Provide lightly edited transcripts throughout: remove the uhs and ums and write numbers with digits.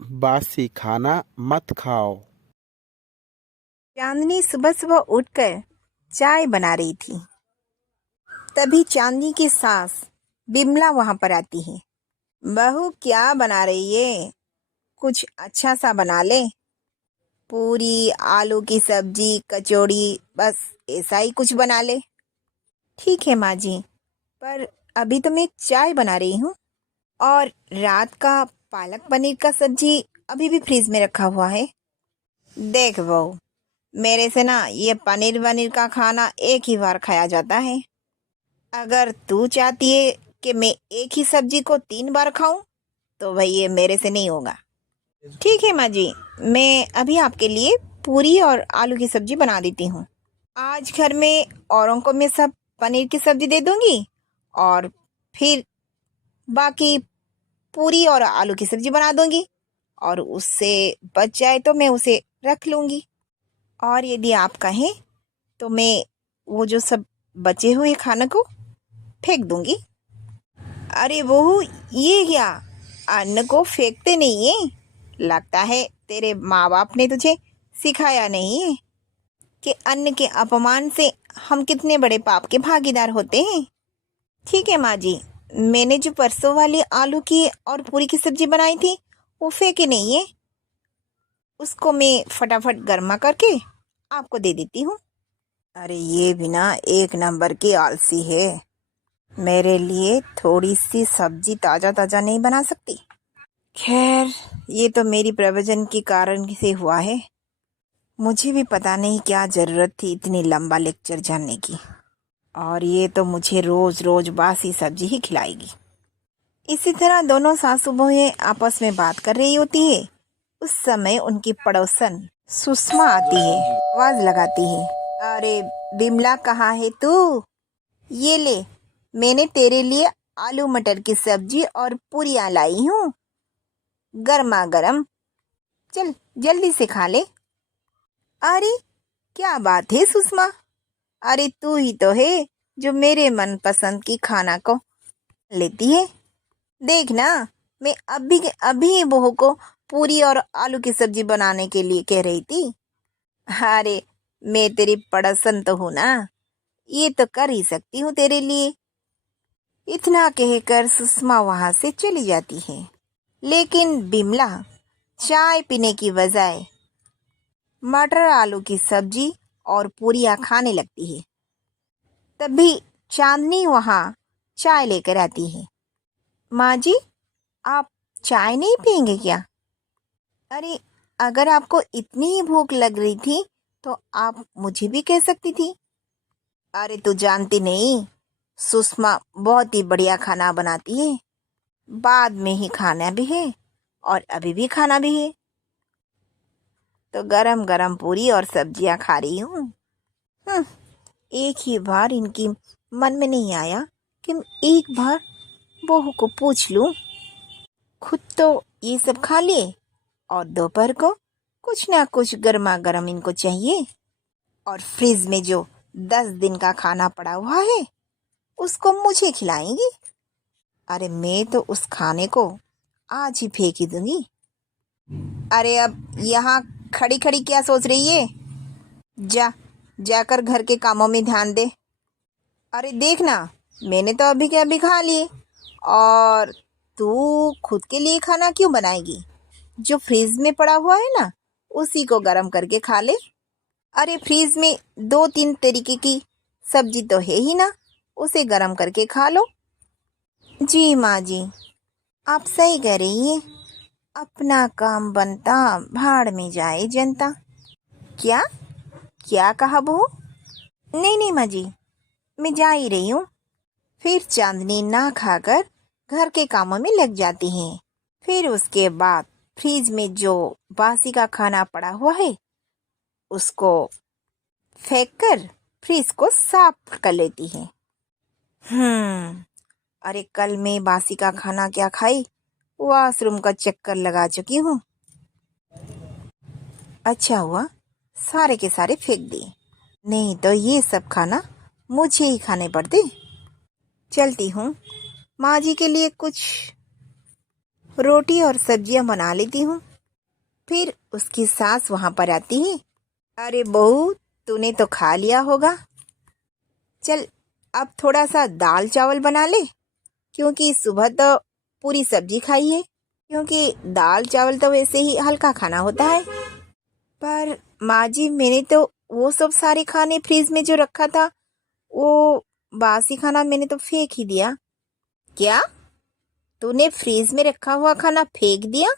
बासी खाना मत खाओ। चांदनी सुबह सुबह उठकर चाय बना रही थी। तभी चांदनी की सास बिमला वहां पर आती है। बहू, क्या बना रही है? कुछ अच्छा सा बना ले। पूरी, आलू की सब्जी, कचौड़ी, बस ऐसा ही कुछ बना ले। ठीक है माँ जी, पर अभी तो मैं चाय बना रही हूँ और रात का पालक पनीर का सब्जी अभी भी फ्रिज में रखा हुआ है। देख बहू, मेरे से ना ये पनीर वनीर का खाना एक ही बार खाया जाता है। अगर तू चाहती है कि मैं एक ही सब्जी को 3 बार खाऊं तो भाई ये मेरे से नहीं होगा। ठीक है माँ जी, मैं अभी आपके लिए पूरी और आलू की सब्जी बना देती हूँ। आज घर में औरों को मैं सब पनीर की सब्जी दे दूंगी और फिर बाकी पूरी और आलू की सब्जी बना दूंगी और उससे बच जाए तो मैं उसे रख लूंगी। और यदि आप कहें तो मैं वो जो सब बचे हुए खाने को फेंक दूंगी। अरे बहू, ये क्या? अन्न को फेंकते नहीं है। लगता है तेरे माँ बाप ने तुझे सिखाया नहीं है कि अन्न के अपमान से हम कितने बड़े पाप के भागीदार होते हैं। ठीक है माँ जी, मैंने जो परसों वाली आलू की और पूरी की सब्जी बनाई थी वो फेंके नहीं है। उसको मैं फटाफट गर्मा करके आपको दे देती हूँ। अरे ये भी ना एक नंबर की आलसी है। मेरे लिए थोड़ी सी सब्जी ताजा ताजा नहीं बना सकती? खैर, ये तो मेरी प्रवचन के कारण से हुआ है। मुझे भी पता नहीं क्या जरूरत थी इतनी लंबा लेक्चर जानने की। और ये तो मुझे रोज रोज बासी सब्जी ही खिलाएगी। इसी तरह दोनों सासू बहुएं आपस में बात कर रही होती है। उस समय उनकी पड़ोसन सुषमा आती है, आवाज लगाती है। अरे बिमला, कहाँ है तू? ये ले, मैंने तेरे लिए आलू मटर की सब्जी और पूरियां लाई हूँ, गर्मा गर्म। चल जल्दी से खा ले। अरे क्या बात है सुषमा, अरे तू ही तो है जो मेरे मनपसंद की खाना को लेती है। देख ना, मैं अभी के अभी बहू को पूरी और आलू की सब्जी बनाने के लिए कह रही थी। अरे मैं तेरी पड़ोसन तो हूँ ना, ये तो कर ही सकती हूँ तेरे लिए। इतना कहकर सुषमा वहां से चली जाती है। लेकिन बिमला चाय पीने की बजाय मटर आलू की सब्जी और पूरियां खाने लगती है। तभी चांदनी वहां चाय लेकर आती है। माँ जी, आप चाय नहीं पियेंगे क्या? अरे, अगर आपको इतनी ही भूख लग रही थी तो आप मुझे भी कह सकती थी। अरे तू जानती नहीं, सुषमा बहुत ही बढ़िया खाना बनाती है। बाद में ही खाना भी है और अभी भी खाना भी है। तो गरम गरम पूरी और सब्जियां खा रही हूँ। एक ही बार इनकी मन में नहीं आया कि एक बार बहू को पूछ लूं। खुद तो ये सब खा लिए और दोपहर को कुछ ना कुछ गर्मा गर्म इनको चाहिए। और फ्रिज में जो 10 दिन का खाना पड़ा हुआ है उसको मुझे खिलाएंगी। अरे मैं तो उस खाने को आज ही फेंक ही दूंगी। अरे अब यहाँ खड़ी खड़ी क्या सोच रही है? जा, जाकर घर के कामों में ध्यान दे। अरे देख ना, मैंने तो अभी के अभी खा लिए और तू खुद के लिए खाना क्यों बनाएगी? जो फ्रिज में पड़ा हुआ है ना, उसी को गर्म करके खा ले। अरे फ्रिज में 2-3 तरीके की सब्जी तो है ही ना, उसे गर्म करके खा लो। जी माँ जी, आप सही कह रही हैं। अपना काम बनता, भाड़ में जाए जनता। क्या क्या कहा बहू? नहीं नहीं माँ जी, मैं जा ही रही हूँ। फिर चांदनी ना खाकर घर के कामों में लग जाती है। फिर उसके बाद फ्रिज में जो बासी का खाना पड़ा हुआ है उसको फेंक कर फ्रिज को साफ कर लेती है। अरे कल मैं बासी का खाना क्या खाई, वॉशरूम का चक्कर लगा चुकी हूँ। अच्छा हुआ सारे के सारे फेंक दिए, नहीं तो ये सब खाना मुझे ही खाने पड़ते। चलती हूँ, माँ जी के लिए कुछ रोटी और सब्जियाँ बना लेती हूँ। फिर उसकी सास वहां पर आती है। अरे बहू, तूने तो खा लिया होगा, चल अब थोड़ा सा दाल चावल बना ले, क्योंकि सुबह तो पूरी सब्जी खाई है, क्योंकि दाल चावल तो वैसे ही हल्का खाना होता है। पर माँ जी, मैंने तो वो सब सारे खाने फ्रिज में जो रखा था, वो बासी खाना मैंने तो फेंक ही दिया। क्या? तूने फ्रिज में रखा हुआ खाना फेंक दिया?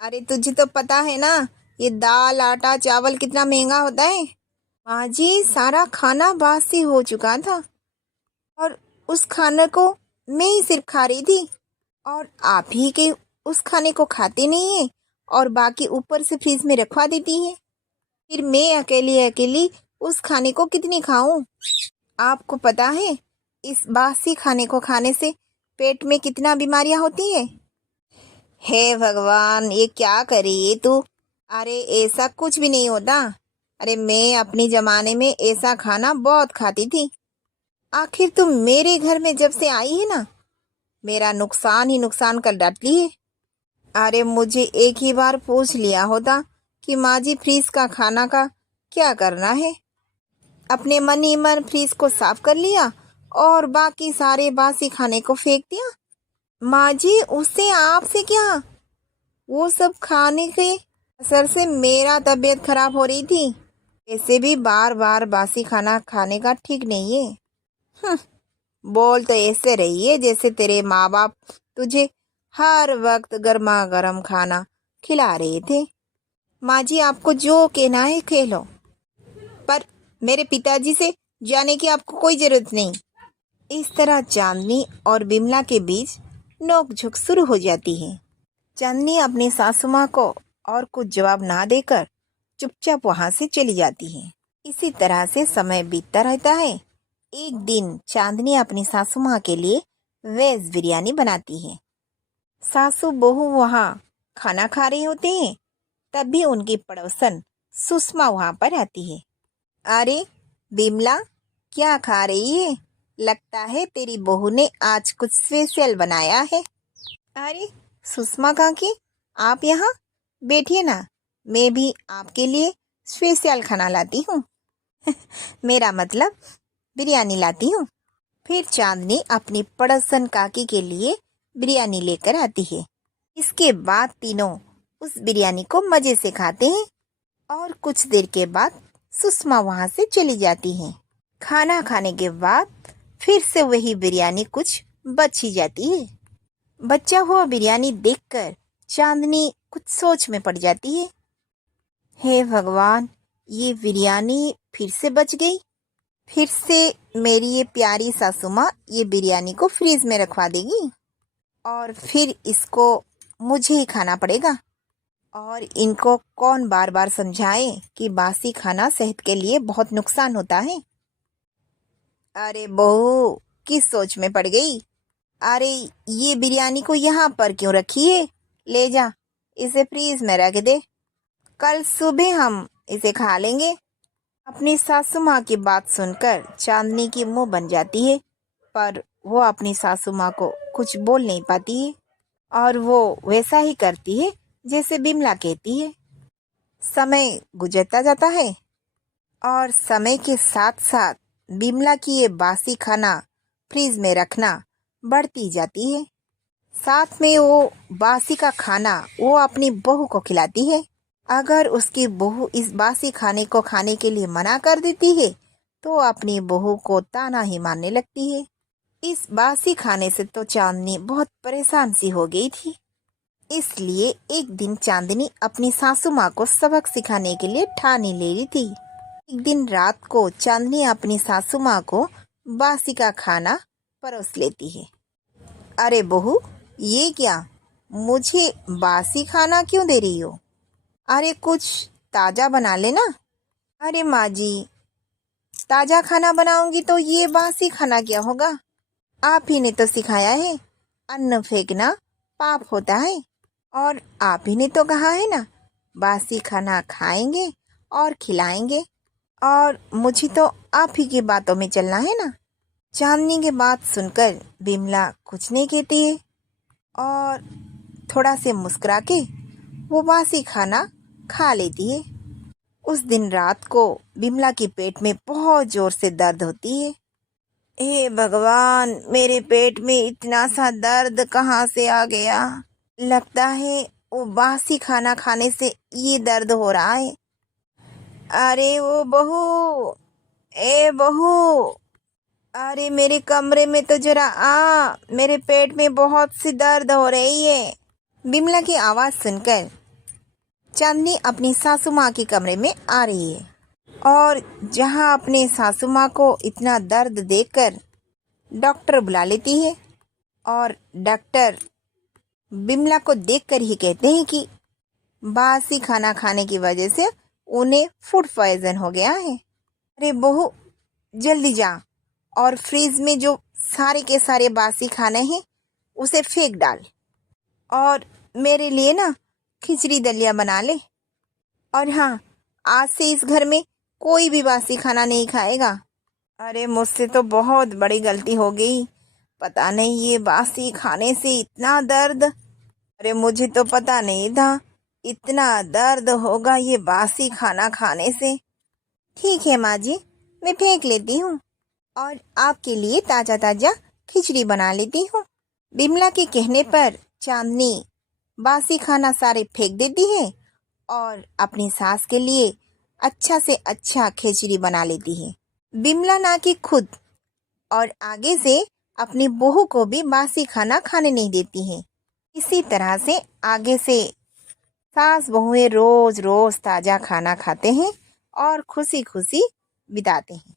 अरे तुझे तो पता है ना, ये दाल आटा चावल कितना महंगा होता है। माँ जी, सारा खाना बासी हो चुका था और उस खाने को मैं ही सिर्फ खा रही थी, और आप ही के उस खाने को खाते नहीं है और बाकी ऊपर से फ्रिज में रखवा देती है। फिर मैं अकेली अकेली उस खाने को कितनी खाऊं? आपको पता है इस बासी खाने को खाने से पेट में कितना बीमारियां होती है? हे भगवान, ये क्या करी ये तू? अरे ऐसा कुछ भी नहीं होता। अरे मैं अपने जमाने में ऐसा खाना बहुत खाती थी। आखिर तुम मेरे घर में जब से आई है ना, मेरा नुकसान ही नुकसान कर डाली है। अरे मुझे एक ही बार पूछ लिया होता कि माँ जी फ्रीज का खाना का क्या करना है, अपने मन ही मन फ्रीज को साफ कर लिया और बाकी सारे बासी खाने को फेंक दिया। माँ जी, उससे आपसे क्या, वो सब खाने के असर से मेरा तबीयत खराब हो रही थी। ऐसे भी बार बार बासी खाना खाने का ठीक नहीं है। हम्म, बोल तो ऐसे रही है जैसे तेरे माँ बाप तुझे हर वक्त गर्मा गर्म खाना खिला रहे थे। माँ जी, आपको जो कहना है कह लो, पर मेरे पिताजी से जाने की आपको कोई जरूरत नहीं। इस तरह चांदनी और बिमला के बीच नोकझोंक शुरू हो जाती है। चांदनी अपनी सासू माँ को और कुछ जवाब ना देकर चुपचाप वहां से चली जाती है। इसी तरह से समय बीतता रहता है। एक दिन चांदनी अपनी सासू माँ के लिए वेज बिरयानी बनाती है। सासू बहू वहाँ खाना खा रही होती हैं, तभी उनकी पड़ोसन सुषमा वहां पर आती है। अरे बिमला, क्या खा रही है? लगता है तेरी बहू ने आज कुछ स्पेशल बनाया है। अरे सुषमा काकी, आप यहाँ बैठिए ना, मैं भी आपके लिए स्पेशल खाना लाती हूँ। मेरा मतलब बिरयानी लाती हूँ। फिर चांदनी अपनी पड़ोसन काकी के लिए बिरयानी लेकर आती है। इसके बाद तीनों उस बिरयानी को मजे से खाते हैं और कुछ देर के बाद सुषमा वहां से चली जाती है। खाना खाने के बाद फिर से वही बिरयानी कुछ बच ही जाती है। बचा हुआ बिरयानी देखकर चांदनी कुछ सोच में पड़ जाती है। हे भगवान, ये बिरयानी फिर से बच गई। फिर से मेरी ये प्यारी सासू माँ ये बिरयानी को फ्रीज में रखवा देगी और फिर इसको मुझे ही खाना पड़ेगा। और इनको कौन बार बार समझाए कि बासी खाना सेहत के लिए बहुत नुकसान होता है। अरे बहू, किस सोच में पड़ गई? अरे ये बिरयानी को यहाँ पर क्यों रखी है? ले जा, इसे फ्रीज में रख दे, कल सुबह हम इसे खा लेंगे। अपनी सासू माँ की बात सुनकर चांदनी की मुंह बन जाती है, पर वो अपनी सासू माँ को कुछ बोल नहीं पाती है और वो वैसा ही करती है जैसे बिमला कहती है। समय गुजरता जाता है और समय के साथ साथ बिमला की ये बासी खाना फ्रीज में रखना बढ़ती जाती है। साथ में वो बासी का खाना वो अपनी बहू को खिलाती है। अगर उसकी बहू इस बासी खाने को खाने के लिए मना कर देती है तो अपनी बहू को ताना ही मारने लगती है। इस बासी खाने से तो चांदनी बहुत परेशान सी हो गई थी। इसलिए एक दिन चांदनी अपनी सासू माँ को सबक सिखाने के लिए ठान ले ली थी। एक दिन रात को चांदनी अपनी सासू माँ को बासी का खाना परोस लेती है। अरे बहू, ये क्या, मुझे बासी खाना क्यों दे रही हो? अरे कुछ ताजा बना लेना। अरे माँ जी, ताजा खाना बनाऊंगी तो ये बासी खाना क्या होगा? आप ही ने तो सिखाया है अन्न फेंकना पाप होता है, और आप ही ने तो कहा है ना बासी खाना खाएंगे और खिलाएंगे, और मुझे तो आप ही की बातों में चलना है ना। चांदनी की बात सुनकर बिमला कुछ नहीं कहती है और थोड़ा से मुस्कुरा के वो बासी खाना खा लेती है। उस दिन रात को बिमला के पेट में बहुत जोर से दर्द होती है। हे भगवान, मेरे पेट में इतना सा दर्द कहाँ से आ गया? लगता है वो बासी खाना खाने से ये दर्द हो रहा है। अरे वो बहू, ए बहू, अरे मेरे कमरे में तो जरा आ, मेरे पेट में बहुत सी दर्द हो रही है। बिमला की आवाज सुनकर चांदनी अपनी सासू माँ के कमरे में आ रही है और जहाँ अपने सासू माँ को इतना दर्द देखकर डॉक्टर बुला लेती है और डॉक्टर बिमला को देखकर ही कहते हैं कि बासी खाना खाने की वजह से उन्हें फूड पॉइजन हो गया है। अरे बहू, जल्दी जा और फ्रिज में जो सारे के सारे बासी खाने हैं उसे फेंक डाल और मेरे लिए ना खिचड़ी दलिया बना ले। और हाँ, आज से इस घर में कोई भी बासी खाना नहीं खाएगा। अरे मुझसे तो बहुत बड़ी गलती हो गई, पता नहीं ये बासी खाने से इतना दर्द। अरे मुझे तो पता नहीं था इतना दर्द होगा ये बासी खाना खाने से। ठीक है माँ जी, मैं फेंक लेती हूँ और आपके लिए ताज़ा ताज़ा खिचड़ी बना लेती हूँ। बिमला के कहने पर चांदनी बासी खाना सारे फेंक देती है और अपनी सास के लिए अच्छा से अच्छा खिचड़ी बना लेती है। बिमला ना कि खुद और आगे से अपनी बहू को भी बासी खाना खाने नहीं देती है। इसी तरह से आगे से सास बहुएं रोज रोज ताज़ा खाना खाते हैं और खुशी खुशी बिताते हैं।